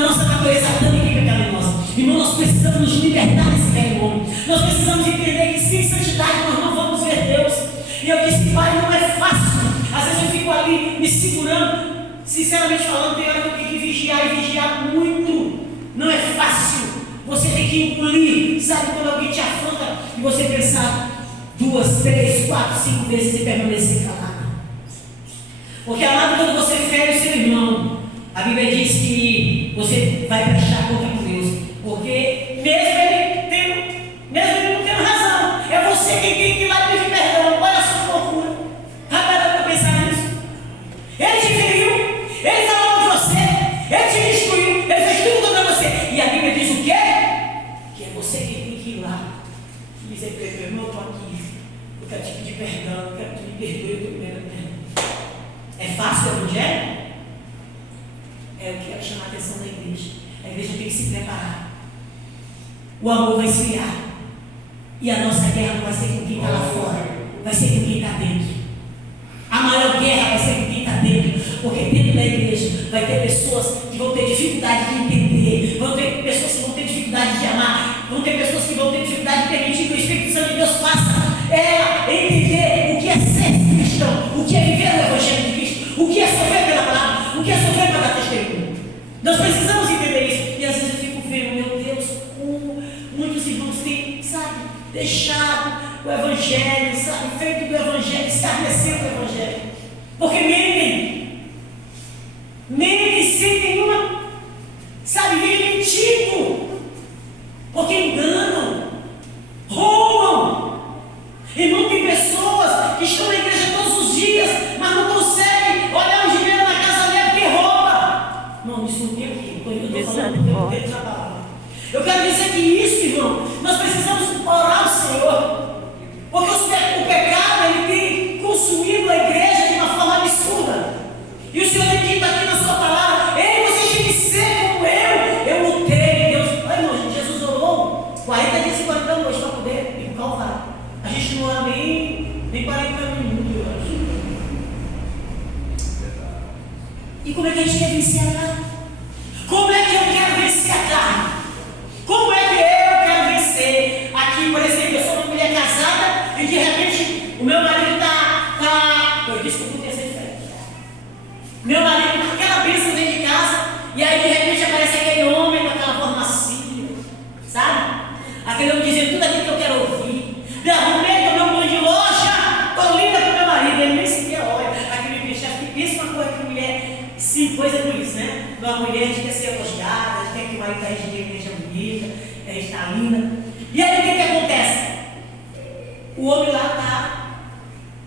na nossa natureza adâmica e pecaminosa. Irmão, nós precisamos nos libertar desse velho homem. Nós precisamos entender que sem santidade nós não vamos ver Deus. E eu disse, Pai, não é fácil. Às vezes eu fico ali me segurando. Sinceramente falando, tem hora que eu tenho que vigiar e vigiar muito. Não é fácil. Você tem que engolir. Sabe quando alguém te afronta e você pensar 2, 3, 4, 5 vezes e permanecer calado? Porque amado, quando você fere o seu irmão, a Bíblia diz que você vai prestar conta com Deus. Porque mesmo ele não tendo razão, é você quem tem que ir lá pedir perdão. Olha a sua loucura. Rapaz, para pensar nisso. Ele te feriu, ele falou de você, ele te destruiu, ele fez tudo contra você. E a Bíblia diz o quê? Que é você quem tem que ir lá e dizer para ele, meu irmão, eu estou aqui, eu quero te pedir perdão, eu quero que tu me perdoe, eu estou pedindo perdão. É fácil o evangelho? Eu quero chamar a atenção da igreja. A igreja tem que se preparar. O amor vai esfriar. E a nossa guerra não vai ser com quem está lá fora, vai ser com quem está dentro. A maior guerra vai ser com quem está dentro. Porque dentro da igreja vai ter pessoas que vão ter dificuldade de entender, vão ter pessoas que vão ter dificuldade de amar, vão ter pessoas que vão ter dificuldade de permitir que o Espírito Santo de Deus faça ela entender o que é ser cristão, o que é viver o Evangelho de Cristo, o que é sofrer pela palavra, o que é sofrer para dar testemunho. Nós precisamos entender isso. E às vezes eu fico vendo, meu Deus, como muitos irmãos têm, sabe, deixado o Evangelho, sabe, feito do Evangelho, escarnecendo o Evangelho. Porque mentem sem nenhuma, sabe, vivem mentindo. Porque enganam, roubam. Irmão, tem pessoas que estão na igreja todos os dias, mas não conseguem olhar o dinheiro na casa dela porque rouba. Não, desculpe aqui, eu estou falando dentro da palavra. Eu quero dizer que isso, irmão, nós precisamos orar ao Senhor. Porque o pecado, ele tem consumido a igreja de uma forma absurda. E o Senhor tem dito aqui na sua palavra, ei, vocês têm que ser como eu lutei. Deus, olha, irmão, Jesus orou 40 dias e 40 noites para poder ir para o Calvário. A gente não ora nem 40 minutos, eu acho. E como é que a gente quer vencer a carne? Como é que eu quero vencer a carne? Como é que eu quero vencer? Aqui, por exemplo, eu sou uma mulher casada e de repente o meu marido está. Eu disse que eu podia ser diferente. Meu marido está aquela bênção dentro de casa e aí de repente aparece aquele homem com aquela voz macia, sabe? Aquele homem dizendo tudo aquilo que eu quero ouvir. Me arrumei, tomei um banho de loja, estou linda para o meu marido, ele nem sequer olha. Aquele chefe que pensa uma coisa que a mulher se impôs por isso, né? Uma mulher que quer ser elogiada, quer que o marido está de igreja bonita, ela está linda. E aí o que acontece? O homem lá está.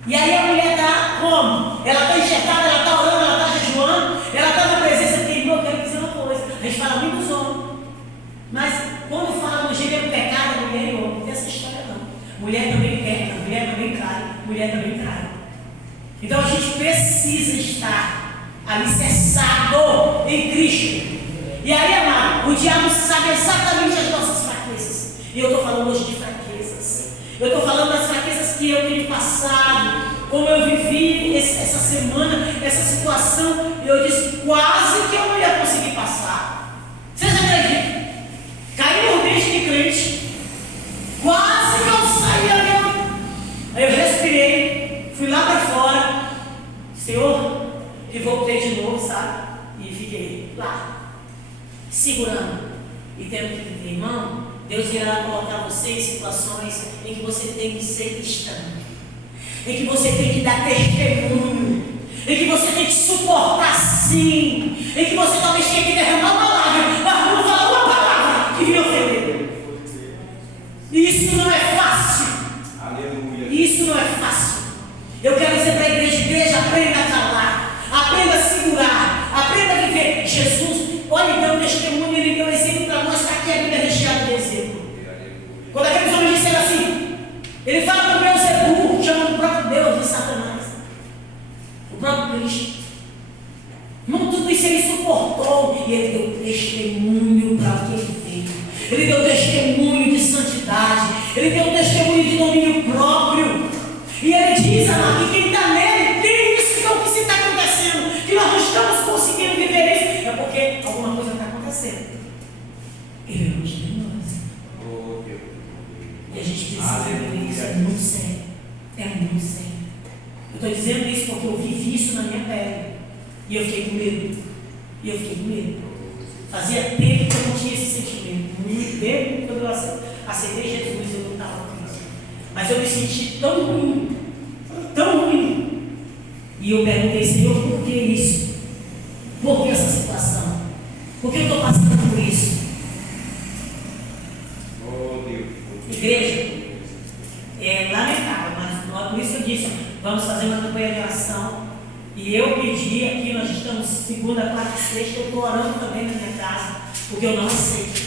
E aí a mulher está como? Ela está enxertada, ela está orando, ela está jejuando, ela está na presença de Deus. Eu quero dizer uma coisa, a gente fala muito dos homens, mas quando fala no gênero pecado, a mulher e o homem, não tem essa história não. Mulher também peca, mulher também cai, mulher também cai. Então a gente precisa estar alicerçado em Cristo. E aí, amado, o diabo sabe exatamente as nossas fraquezas. E eu estou falando hoje de fraquezas. Eu estou falando das fraquezas que eu tenho passado, como eu vivi essa semana, essa situação. E eu disse quase que eu não ia conseguir passar. Vocês acreditam? Caí no dente de crente. Quase que eu saí ali. Aí eu respirei, fui lá para fora, Senhor, e voltei de novo, sabe? E fiquei lá, segurando. E tendo que dizer, irmão, Deus irá colocar você em situações em que você tem que ser cristão, em que você tem que dar testemunho, em que você tem que suportar sim, em que você talvez tenha que derramar uma lágrima, mas não falar uma palavra que me ofendeu. Isso não é fácil. Aleluia. Isso não é fácil. Eu quero dizer para a igreja, aprenda a calar, aprenda a segurar, aprenda a viver. Jesus, olha, ele deu um testemunho, ele deu um exemplo para nós, está aqui a Bíblia recheada de exemplo. Quando aqueles homens disseram assim, ele fala para o Beelzebul, chamando o próprio Deus de Satanás, o próprio Cristo. Irmão, tudo isso ele suportou e ele deu testemunho para o que ele fez. Ele deu testemunho de santidade, ele deu testemunho de domínio próprio. E ele diz, amado, que quem está nele tem isso. Então o que se está acontecendo? Que nós não estamos conseguindo viver isso. É porque alguma coisa está acontecendo. acontecendo. Ele é muito generoso. Oh, Deus. E a gente precisa ver isso, é muito sério. É muito sério. Eu estou dizendo isso porque eu vivi isso na minha pele. E eu fiquei com medo. Fazia tempo que eu não tinha esse sentimento. Muito tempo quando eu aceitei Jesus, eu não estava com isso. Mas eu me senti tão ruim. Tão ruim. E eu perguntei, Senhor, por que isso? Por que essa situação? Por que eu estou passando por isso? Oh, Deus. Igreja, é lamentável, mas por isso eu disse, vamos fazer uma campanha de oração. E eu pedi aqui, nós estamos segunda, quarta e sexta, eu estou orando também na minha casa, porque eu não aceito.